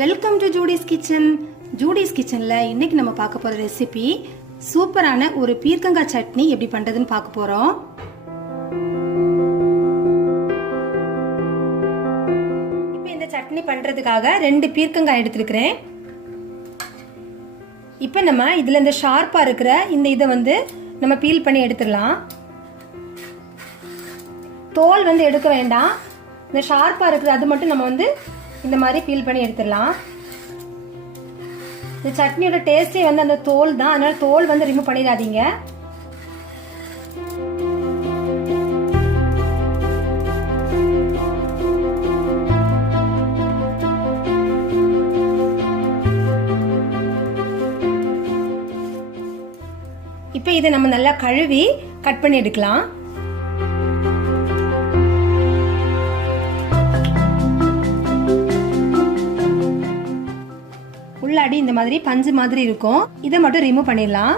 Welcome to Judy's kitchen. Judy's கிச்சன்ல இன்னைக்கு நம்ம பார்க்க போற ரெசிபி சூப்பரான ஒரு பீர்க்கங்காய் சட்னி எப்படி பண்றதுன்னு பார்க்க போறோம். இப்போ இந்த சட்னி பண்றதுக்காக 2 பீர்க்கங்காய் எடுத்துக்கிறேன். இப்போ நம்ம இதுல இந்த ஷார்ப்பா இருக்கிற இந்த இதை வந்து நம்ம பீல் பண்ணி எடுத்துடலாம். தோல் வந்து எடுக்க வேண்டாம். இந்த ஷார்ப்பா இருக்கிற அது மட்டும் நம்ம வந்து இந்த மாதிரி பீல் பண்ணி எடுத்துடலாம். இந்த சட்னியோட டேஸ்டே வந்து அந்த தோல் தான், அதனால தோல் வந்து ரிமூவ் பண்ணிடாதீங்க. இப்போ இதை நம்ம நல்லா கழுவி கட் பண்ணி எடுக்கலாம். உள்ளாடி இந்த மாதிரி பஞ்சு மாதிரி இருக்கும், இதை மட்டும் ரிமூவ் பண்ணிடலாம்.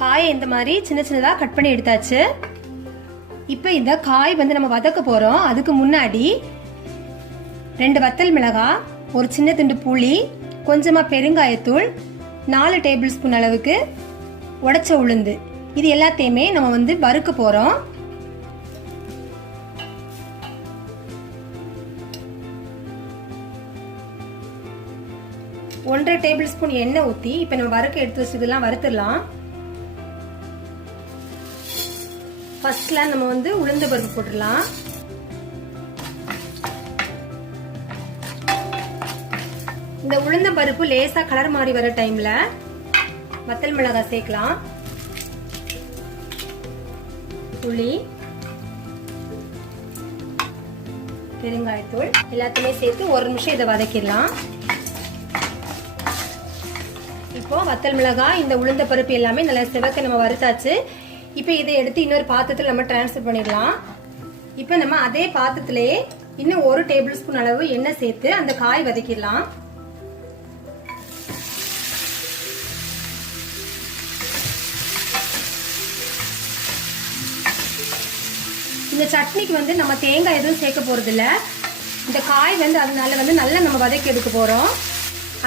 காயை இந்த மாதிரி சின்ன சின்னதா கட் பண்ணி எடுத்தாச்சு. இப்போ இந்த காய் வந்து நம்ம வதக்க போறோம். அதுக்கு முன்னாடி 2 வத்தல் மிளகாய், ஒரு சின்ன துண்டு புளி, கொஞ்சமா பெருங்காயத்தூள், 4 டேபிள் ஸ்பூன் அளவுக்கு உடைச்ச உளுந்து, இது எல்லாத்தையுமே நம்ம வந்து வறுக்க போறோம். ஒன்றரை டேபிள் ஸ்பூன் எண்ணெய் ஊத்தி இப்ப நம்ம வறுக்க எடுத்து வச்சதெல்லாம் வறுத்துடலாம். ஃபர்ஸ்ட்ல நம்ம வந்து உளுந்து பருப்பு போட்டுடலாம். இந்த உளுந்த பருப்பு லேசா கலர் மாறி வர டைம்ல வத்தல் மிளகாய் சேர்க்கலாம். புளி, பெருங்காயத்தூள் எல்லாத்தையுமே சேர்த்து 1 நிமிஷம் இதை வதக்கிடலாம். இப்போ வத்தல் மிளகாய், இந்த உளுந்த பருப்பு எல்லாமே நல்லா சிவக்க நம்ம வறுத்தாச்சு. இப்போ இதை எடுத்து இன்னொரு பாத்திரத்தில் நம்ம டிரான்ஸ்ஃபர் பண்ணிடலாம். இப்போ நம்ம அதே பாத்திரத்திலேயே இன்னும் 1 டேபிள் ஸ்பூன் அளவு எண்ணெய் சேர்த்து அந்த காய் வதக்கிடலாம். இந்த சட்னிக்கு வந்து நம்ம தேங்காய் எதுவும் சேர்க்க போறது இல்ல. இந்த காய் வந்து அதனால வந்து நல்லா நம்ம வதக்கி எடுக்க போறோம்.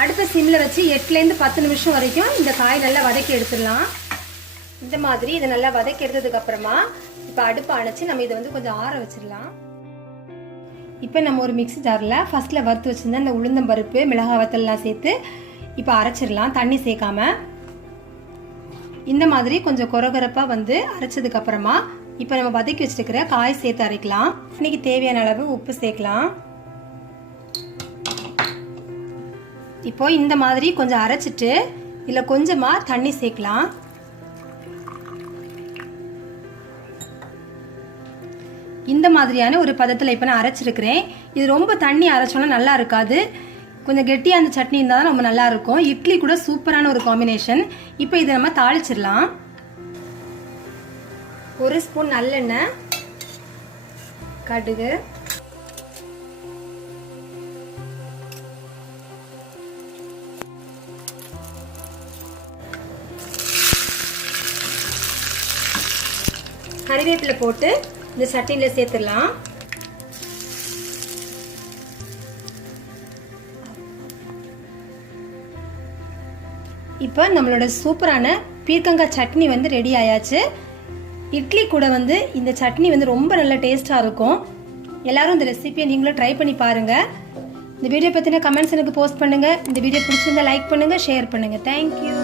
அடுத்த சிம்ல வச்சு 8ல இருந்து 10 நிமிஷம் வரைக்கும் இந்த காய் நல்லா வதக்கி எடுத்துடலாம். இந்த மாதிரி இதை நல்லா வதக்கி எடுத்ததுக்கு அப்புறமா இப்ப அடுப்பு அணைச்சு நம்ம இதை வந்து கொஞ்சம் ஆற வச்சிடலாம். இப்ப நம்ம ஒரு மிக்ஸி ஜார்ல ஃபர்ஸ்ட்ல வறுத்து வச்சிருந்த இந்த உளுந்தம் பருப்பு, மிளகாய் வத்தல்லாம் சேர்த்து இப்ப அரைச்சிடலாம், தண்ணி சேர்க்காம. இந்த மாதிரி கொஞ்சம் கொரகொரப்பா வந்து அரைச்சதுக்கு அப்புறமா இப்போ நம்ம வதக்கி வச்சிருக்கிற காய் சேர்த்து அரைக்கலாம். இன்னைக்கு தேவையான அளவு உப்பு சேர்க்கலாம். இப்போ இந்த மாதிரி கொஞ்சம் அரைச்சிட்டு இதுல கொஞ்சமா தண்ணி சேர்க்கலாம். இந்த மாதிரியான ஒரு பதத்துல இப்ப நான் அரைச்சிருக்கிறேன். இது ரொம்ப தண்ணி அரைச்சோம்னா நல்லா இருக்காது, கொஞ்சம் கெட்டியா அந்த சட்னி இருந்தா தான் ரொம்ப நல்லா இருக்கும். இட்லி கூட சூப்பரான ஒரு காம்பினேஷன். இப்போ இதை நம்ம தாளிச்சிடலாம். 1 ஸ்பூன் நல்லெண்ணெய், கடுகு, கறிவேப்பிலை போட்டு இந்த சட்னியில சேர்த்துடலாம். இப்போ நம்மளோட சூப்பரான பீர்க்கங்காய் சட்னி வந்து ரெடி ஆயாச்சு. இட்லி கூட வந்து இந்த சட்னி வந்து ரொம்ப நல்ல டேஸ்டா இருக்கும். எல்லாரும் இந்த ரெசிபியை நீங்களும் ட்ரை பண்ணி பாருங்க. இந்த வீடியோ பத்தின கமெண்ட்ஸ் எனக்கு போஸ்ட் பண்ணுங்க. இந்த வீடியோ பிடிச்சிருந்தா லைக் பண்ணுங்க, ஷேர் பண்ணுங்க. தேங்க்யூ.